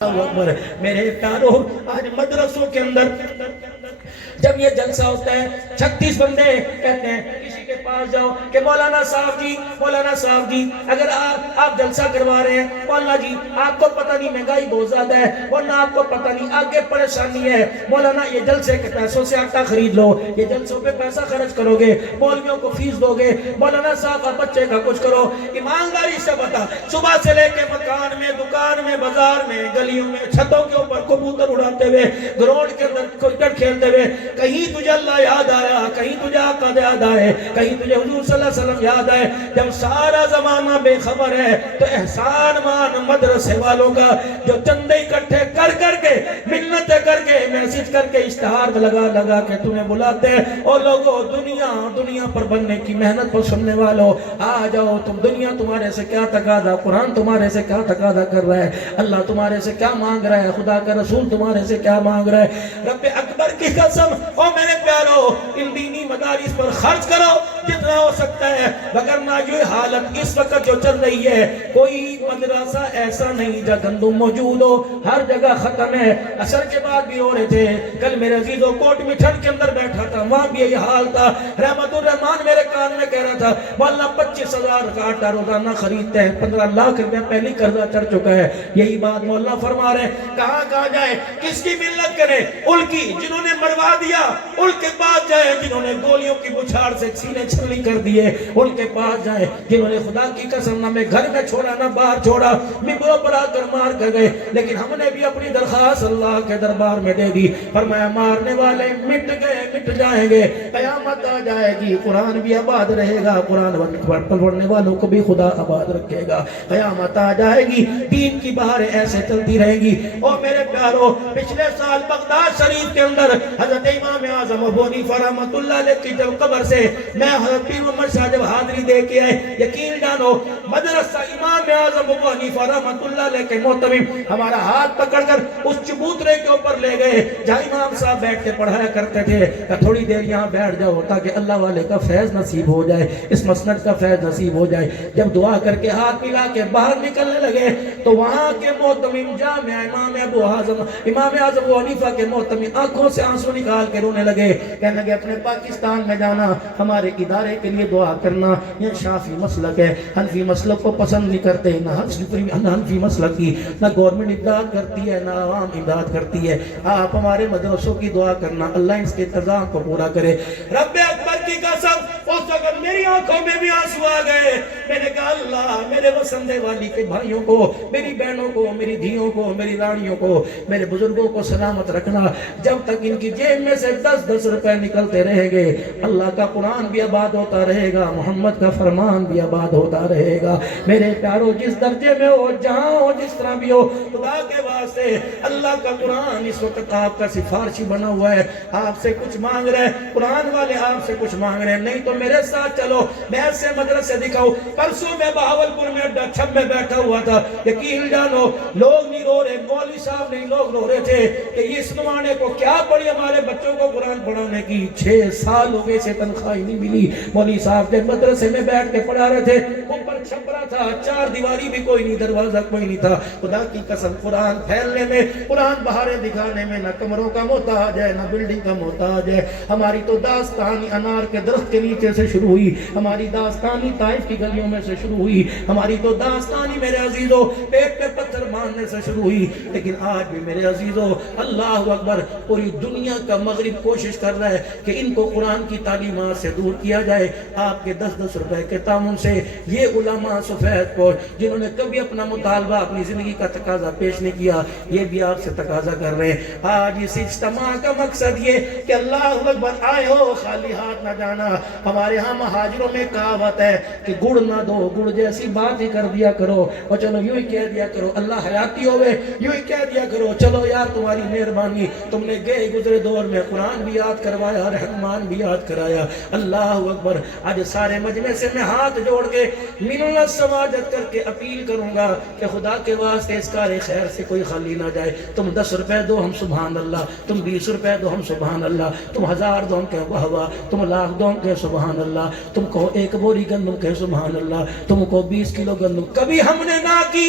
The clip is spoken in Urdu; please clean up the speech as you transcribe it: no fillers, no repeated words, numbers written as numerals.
اکبر۔ میرے پیارو، آج مدرسوں کے اندر جب یہ جلسہ ہوتا ہے 36 بندے کہتے ہیں کسی کے پاس جاؤ کہ مولانا صاحب جی اگر آپ جلسہ کروا رہے ہیں، مولانا جی آپ کو پتہ نہیں مہنگائی بہت زیادہ ہے، مولانا آپ کو پتہ نہیں آگے پریشانی ہے، مولانا یہ جلسے کے پیسوں سے آٹا خرید لو، یہ جلسوں پہ پیسہ خرچ کرو گے، مولویوں کو فیس دو گے، مولانا صاحب آپ بچے کا کچھ کرو۔ ایمانداری سے بتا، صبح سے لے کے مکان میں، دکان میں، بازار میں، گلیوں میں، چھتوں کے اوپر کبوتر اڑاتے ہوئے، گراؤنڈ کے اندر کرکٹ کھیلتے ہوئے، کہیں تجھے اللہ یاد آیا، کہیں تجھے آقا یاد آئے، کہیں تجھے حضور صلی اللہ علیہ وسلم یاد آئے۔ جب سارا زمانہ بے خبر ہے تو احسان مان مدرسے والوں کا، جو چندے اکٹھے کر کر کے، منتیں کر کے، میسج کر کے، اشتہار لگا کے تمہیں بلاتے ہیں، اور لوگوں دنیا پر بننے کی محنت پر سننے والوں، آ جاؤ، تم دنیا تمہارے سے کیا تقاضا، قرآن تمہارے سے کیا تقاضا کر رہا ہے، اللہ تمہارے سے کیا مانگ رہا ہے، خدا کا رسول تمہارے سے کیا مانگ رہا ہے۔ رب اکبر کی قسم، او میرے پیارو، ان دینی مدارس پر خرچ کرو جتنا ہو سکتا ہے، وگرنہ یہ حالت اس وقت جو چل رہی ہے، کوئی مدرسہ ایسا نہیں جہاں گندم موجود ہو، ہر جگہ ختم ہے۔ عصر کے بعد بھی ہو رہے تھے، کل میرے عزیزوں کوٹ مٹھن کے اندر بیٹھا تھا، وہاں بھی یہی حال تھا۔ رحمت الرحمان میرے کان میں کہہ رہا تھا، مولانا 25,000 کا آٹا روزانہ خریدتے ہیں، 15 لاکھ روپے پہلی قرضہ چڑھ چکا ہے۔ یہی بات مولانا فرما رہے ہیں، کہاں جائے، کس کی ملت کرے؟ ان کی جنہوں نے مروا دیا، ان کے پاس جائے جنہوں نے گولیوں کی بچھاڑ سے سینے چھلنی کر دیے، ان کے پاس جائے جنہوں نے خدا کی قسم نہ میں گھر میں چھوڑا نہ باہر چھوڑا، ممبروں پر آ کر مار کر گئے، لیکن ہم نے بھی اپنی درخواست اللہ کے دربار میں دے دی، فرمایا مارنے والے مٹ گئے، مٹ جائیں گے، قیامت آ جائے گی، قرآن بھی آباد رہے گا، قرآن پڑھنے والوں کو بھی خدا آباد رکھے گا، قیامت آ جائے گی، دین کی بہاریں ایسے چلتی رہیں گی۔ اور میرے پیارو، پچھلے سال بغداد شریف کے اندر حضرت امام اعظم ابو حنیفہ رحمۃ اللہ علیہ کی جب قبر سے میں حضرت پیر محمد شاہ جب حاضری دے کے آئے، یقین جانو مدرسہ امام اعظم ابو حنیفہ رحمۃ اللہ علیہ کے محتمم ہمارا ہاتھ پکڑ کر اس چبوترے کے اوپر لے گئے جہاں امام صاحب بیٹھ کے پڑھایا کرتے تھے، کہ تھوڑی دیر یہاں بیٹھ جاؤ تاکہ اللہ والے کا فیض نصیب ہو جائے، اس مسند کا فیض نصیب ہو جائے۔ جب دعا کر کے ہاتھ ملا کے باہر نکلنے لگے تو وہاں کے محتمم جامع امام اعظم ابو حنیفہ کے محتمم آنکھوں سے آنسو نکال کے رونے لگے، کہنے لگے اپنے پاکستان میں جانا، ہمارے ادارے کے لیے دعا کرنا، یہ شافعی مسلک ہے، حنفی مسلک کو پسند نہیں کرتے، نہ حنفی مسلک کی نہ گورنمنٹ امداد کرتی ہے نہ عوام امداد کرتی ہے، آپ ہمارے مدرسوں کی دعا کرنا، اللہ اس کے انتظام کو پورا کرے۔ رب اکبر کی قسم، اس وقت میری آنکھوں میں بھی آنسو آ گئے، میں نے کہا اللہ میرے وسندے والی کے بھائیوں کو، میری بہنوں کو، میری دھیوں کو، میری رانیوں کو، میرے بزرگوں کو سلامت رکھنا، جب تک ان کی جیب میں سے 10 روپے نکلتے رہیں گے، اللہ کا قرآن بھی آباد ہوتا رہے گا، محمد کا فرمان بھی آباد ہوتا رہے گا۔ میرے پیارو، جس درجے میں ہو، جہاں ہو، جس طرح بھی ہو، خدا کے واسطے اللہ کا قرآن اس وقت آپ کا سفارشی بنا ہوا ہے، آپ سے کچھ مانگ رہے ہیں، قرآن والے آپ سے کچھ مانگ رہے ہیں، نہیں تو میرے ساتھ چلو، میں ایسے مدرسے دکھاؤں۔ پرسوں میں بہاولپور میں اڈا چھب میں بیٹھا ہوا تھا، یقین جانو لوگ نہیں رو رہے، مولوی صاحب نہیں، لوگ رو رہے تھے کہ یہ اس زمانے کو کیا پڑھی ہمارے بچوں کو قرآن پڑھانے کی، 6 سال ہو گئے سے تنخواہ نہیں ملی۔ مولوی صاحب جب مدرسے میں بیٹھ کے پڑھا رہے تھے، اوپر چھپرا تھا، 4 دیواری بھی کوئی نہیں، دروازہ کوئی نہیں تھا، خدا کی قسم قرآن پھیلنے میں، قرآن بہاریں دکھانے میں نہ کمروں کا محتاج ہے نہ بلڈنگ کا محتاج ہے۔ ہماری تو داستانی انار کے درخت کے نیچے سے شروع ہوئی، ہماری داستانی طائف کی گلیوں میں سے شروع ہوئی، ہماری تو داستانی میرے عزیزوں پیٹ پہ پتھر مارنے سے شروع ہوئی، لیکن آج بھی میرے عزیزوں اللہ اکبر، پوری دنیا کا مغرب کوشش کر رہا ہے کہ ان کو قرآن کی تعلیمات سے دور کیا جائے۔ آپ کے 10 روپے کے تعاون سے یہ علماء سفید کو جنہوں نے کبھی اپنا مطالبہ اپنی زندگی کا تقاضا پیش نہیں کیا، یہ بھی آپ سے تقاضا کر رہے ہیں۔ آج اس اجتماع کا مقصد یہ کہ اللہ اکبر، آئے ہو خالی ہاتھ نہ جانا۔ ہمارے ہاں مہاجروں میں کہاوت ہے کہ گڑ نہ دو، گڑ جیسی بات ہی کر دیا کرو، اور چلو یوں ہی کہہ دیا کرو اللہ حیاتی ہوئے، یوں ہی کہہ دیا کرو چلو یار تمہاری مہربانی، تم نے گئے گزرے دور میں قرآن بھی یاد کروایا، رحمان بھی یاد کرایا۔ اللہ اکبر، آج سارے مجمع سے میں ہاتھ جوڑ کے منت سماجت کر کے اپیل کروں گا کہ خدا کے واسطے اس کار خیر سے کوئی خالی نہ جائے۔ تم 10 روپے دو ہم سبحان اللہ، تم 20 روپے دو ہم سبحان اللہ، تم 1000 دو ہم کہ واہ واہ، تم 1,00,000 دو ہم کہ سبحان اللہ، تم کو 1 بوری گندم کہ سبحان اللہ، تم کو 20 کلو گندم، کبھی ہم نے نہ کی